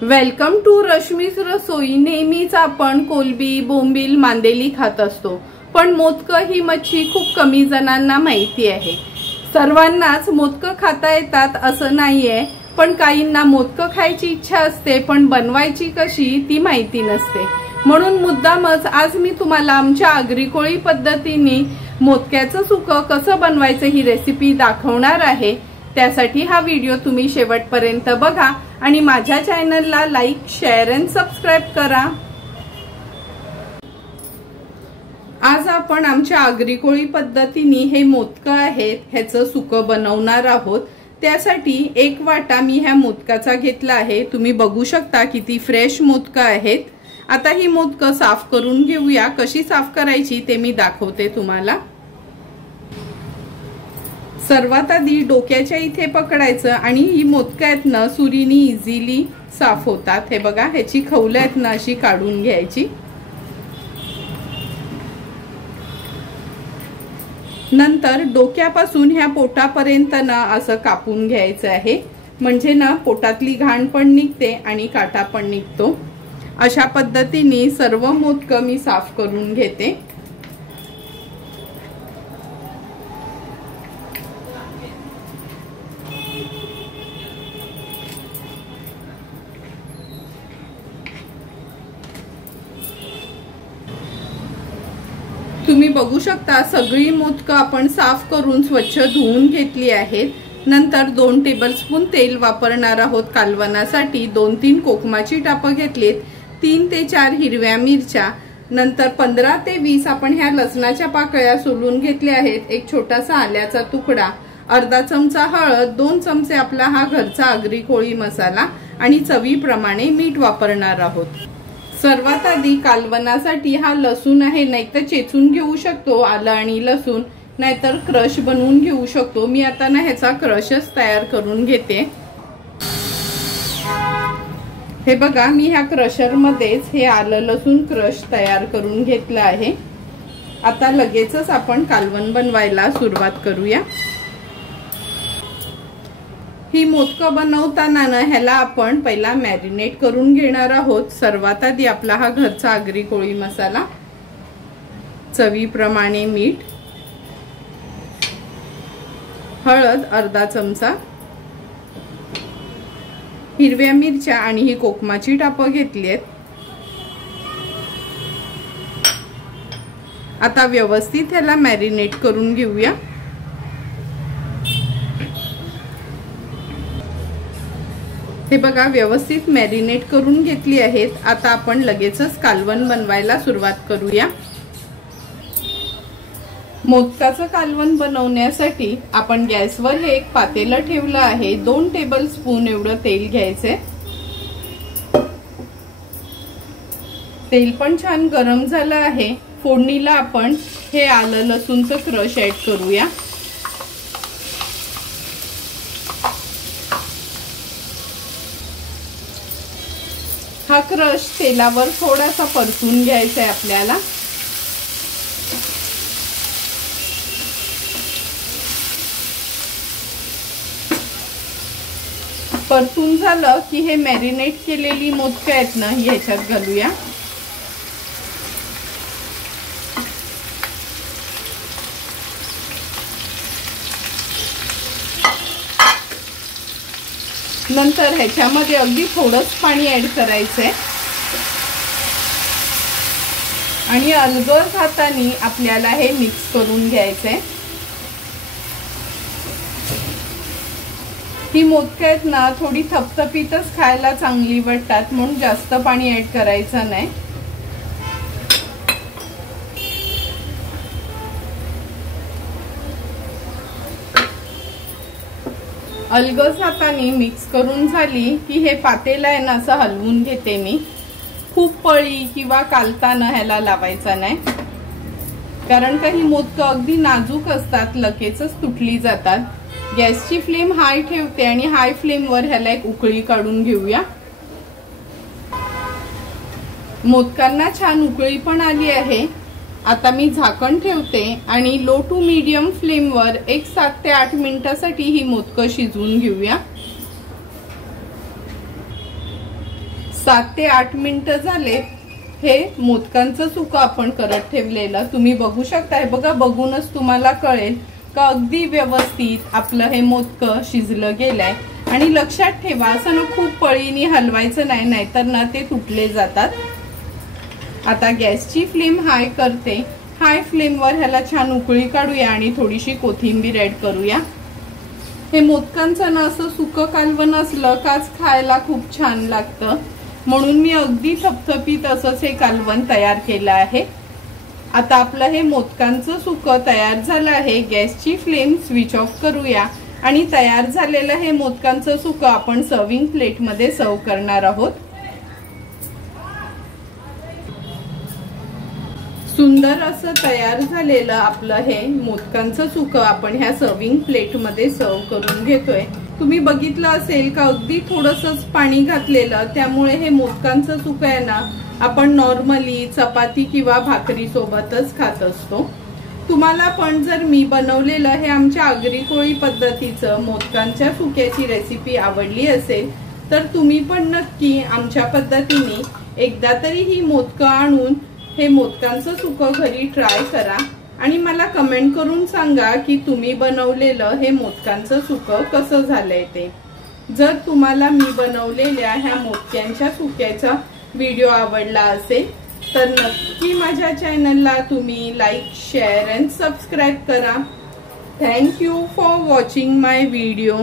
Welcome to रश्मीस रसोई। नेहमीच आपण कोलबी, बोंबील, मांदेली खात असतो, पण मोदकं ही मच्छी खूप कमी जणांना माहिती आहे। सर्वांनाच मोदकं खाता येतात असं नाहीये, पण काहींना मोदकं खायची इच्छा असते पण बनवायची कशी ती माहिती नसते। म्हणून मुद्दामच आज मी तुम्हाला आमच्या आगरी कोळी पद्धतीने मोदक्याचं सुकं कसं बनवायचं ही रेसिपी दाखवणार आहे। त्यासाठी हा व्हिडिओ तुम्ही शेवटपर्यंत बघा आणि माझ्या चॅनलला लाईक, शेअर आणि सबस्क्राइब करा। आज आपण आमच्या आगरी कोळी पद्धतीने हे मोदकं आहेत ह्याचं सुकं बनवणार आहोत। त्यासाठी एक वाटा मी ह्या मोदकाचा घेतला आहे। तुम्ही बघू शकता किती फ्रेश मोदकं आहेत। आता ही मोदकं साफ करून घेऊया। कशी साफ करायची ते मी दाखवते तुम्हाला। सर्वात आधी डोक्याच्या इथे पकडायचं आणि ही मोदकं आहेत ना सुरीने इझिली साफ होतात। हे बघा, ह्याची खवलं आहेत ना अशी काढून घ्यायची। नंतर डोक्यापासून ह्या पोटापर्यंत ना असं कापून घ्यायचं आहे, म्हणजे ना पोटातली घाण पण निघते आणि काटा पण निघतो। अशा पद्धतीने सर्व मोदकं मी साफ करून घेते। तुम्ही बघू शकता सगळी मोदकं आपण साफ करून स्वच्छ धुवून घेतली आहेत। नंतर 2 टेबलस्पून तेल वापरणार आहोत कालवणासाठी। 2-3 कोकमाची टापं घेतलीत, 3 ते 4 हिरव्या मिरच्या, नंतर 15 ते 20 आपण ह्या लसणाच्या पाकळ्या सोलून घेतल्या आहेत। एक छोटासा आल्याचा तुकडा, अर्धा चमचा हळद, 2 चमचे आपला हा घरचा आगरी कोळी मसाला आणि चवीप्रमाणे मीठ वापरणार आहोत। सर्वात आधी कालवणासाठी हा लसूण आहे, नाहीतर चेचून घेऊ शकतो आलं आणि लसूण, नाहीतर क्रश बनवून घेऊ शकतो। मी आता ना ह्याचा क्रशच तयार करून घेते। हे बघा, मी ह्या क्रशर मध्येच हे आलं लसूण क्रश तयार करून घेतलं आहे। आता लगेचच आपण कालवण बनवायला सुरुवात करूया। ही मोदकं बनवताना ना ह्याला आपण पहिला मॅरिनेट करून घेणार आहोत। सर्वात आधी आपला हा घरचा आगरी कोळी मसाला, चवीप्रमाणे मीठ, हळद अर्धा चमचा, हिरव्या मिरच्या आणि ही कोकमाची टापं घेतली आहेत। आता व्यवस्थित ह्याला मॅरिनेट करून घेऊया। हे बघा, व्यवस्थित मॅरिनेट करून घेतली आहेत। आता आपण लगेचच कालवण बनवायला सुरुवात करूया। मोदकाचं कालवण बनवण्यासाठी आपण गॅसवर हे एक पातेलं ठेवलं आहे। 2 टेबलस्पून एवढं तेल घ्यायचंय। तेल पण छान गरम झालं आहे। फोडणीला आपण हे आलं लसूणचं क्रश ऍड करूया। हा क्रश तेलावर थोडासा परतून घ्यायचा आहे आपल्याला। परतून झालं की हे मॅरिनेट केलेली मोदकं आहेत ना ही ह्याच्यात घालूया। नंतर ह्याच्यामध्ये अगदी थोडंच पाणी ऍड करायचंय आणि अलगद हाताने आपल्याला हे मिक्स करून घ्यायचंय। ही मोदकं आहेत ना थोडी थपथपीतच खायला चांगली वाटतात, म्हणून जास्त पाणी ऍड करायचं नाही। अलगद हाताने मिक्स करून झाली की हे पातेलं आहे ना असं हलवून घेते मी। खूप पळी किंवा कालताना ह्याला लावायचा नाही, कारण काही मोदकं अगदी नाजूक असतात, लगेचच तुटली जातात। गॅसची फ्लेम हाय ठेवते आणि हाय फ्लेमवर ह्याला एक उकळी काढून घेऊया। मोदकांना छान उकळी पण आली आहे। आता मी झाकण ठेवते आणि लो टू मीडियम फ्लेमवर 7 ते 8 मिनिटांसाठी ही मोदकं शिजवून घेऊया। 7 ते 8 मिनिटं झाले हे मोदकांचं सुकं आपण करत ठेवलेलं. तुम्ही बघू शकता, हे बघा, बघूनच तुम्हाला कळेल का अगदी व्यवस्थित आपलं हे मोदकं शिजलं गेलंय. आणि लक्षात ठेवा, असं ना खूप पळीने हलवायचं नाही, नाहीतर ना ते तुटले जातात. आता गॅसची फ्लेम हाय करते. हाय फ्लेमवर ह्याला छान उकळी काढूया आणि थोडीशी कोथिंबीर ऍड करूया. हे मोदकांचं ना असं सुकं कालवण असलं काच खायला खूप छान लागतं, म्हणून मी अगदी थपथपीत असंच हे कालवण तयार केलं आहे. आता आपलं हे मोदकांचं सुकं तयार झालं आहे. गॅसची फ्लेम स्विच ऑफ करूया आणि तयार झालेलं हे मोदकांचं सुकं आपण सर्विंग प्लेटमध्ये सर्व करणार आहोत. सुंदर असं तयार झालेलं आपलं हे मोदकांचं सुकं आपण ह्या सर्विंग प्लेटमध्ये सर्व करून घेतोय. तुम्ही बघितलं असेल का अगदी थोडंसंच पाणी घातलेलं, त्यामुळे हे मोदकांचं सुकं आहे ना आपण नॉर्मली चपाती किंवा भाकरी सोबतच खात असतो. तुम्हाला पण जर मी बनवलेलं हे आमच्या आगरी कोळी पद्धतीचं मोदकांच्या सुक्याची रेसिपी आवडली असेल तर तुम्ही पण नक्की आमच्या पद्धतीने एकदा तरी ही मोदकं आणून हे मोदकांचं सुकं घरी ट्राय करा आणि मला कमेंट करून सांगा की तुम्ही बनवलेलं हे मोदकांचं सुकं कसं झालंय ते. जर तुम्हाला मी बनवलेल्या ह्या मोदक्यांच्या सुक्याचा व्हिडिओ आवडला असेल तर नक्की माझ्या चॅनलला तुम्ही लाईक, शेअर अँड सबस्क्राईब करा. Thank you for watching my video.